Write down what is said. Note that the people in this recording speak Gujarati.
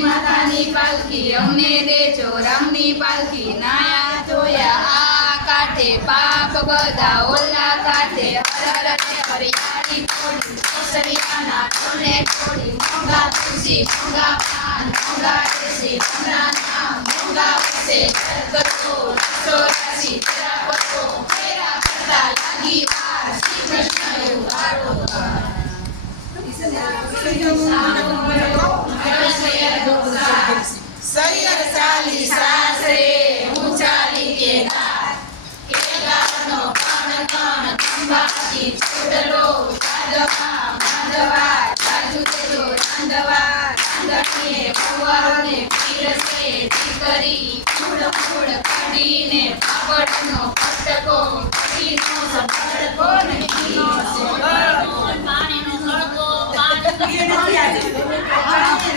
માતાની પાલખી અમને દેજો રામની પાલખી નાયા જોયા આ કાંઠે પાપ બધા ઓલા કાંઠે હર હર હરિયાળી થોડી ઓસરિયાના ટોળે થોડી મોંઘા તુલસી મોંઘા પાન મોંઘા દેશી મોંઘા નામ મોંઘા વસે કરતો ચોરાસી તેરા પતો ફેરા કરતા લાગી વાર શ્રી કૃષ્ણ એવું વારો સૈયર ચાલી સાસરે હું ચાલી કેદાર કેદારનો કણ કણ ખંભાતી છોડલો જાદવા માધવા જાજુ તેજો રાંધવા રાંધણીએ પવારને પીરસે દીકરી ફૂડ ફૂડ કાઢીને પાપડ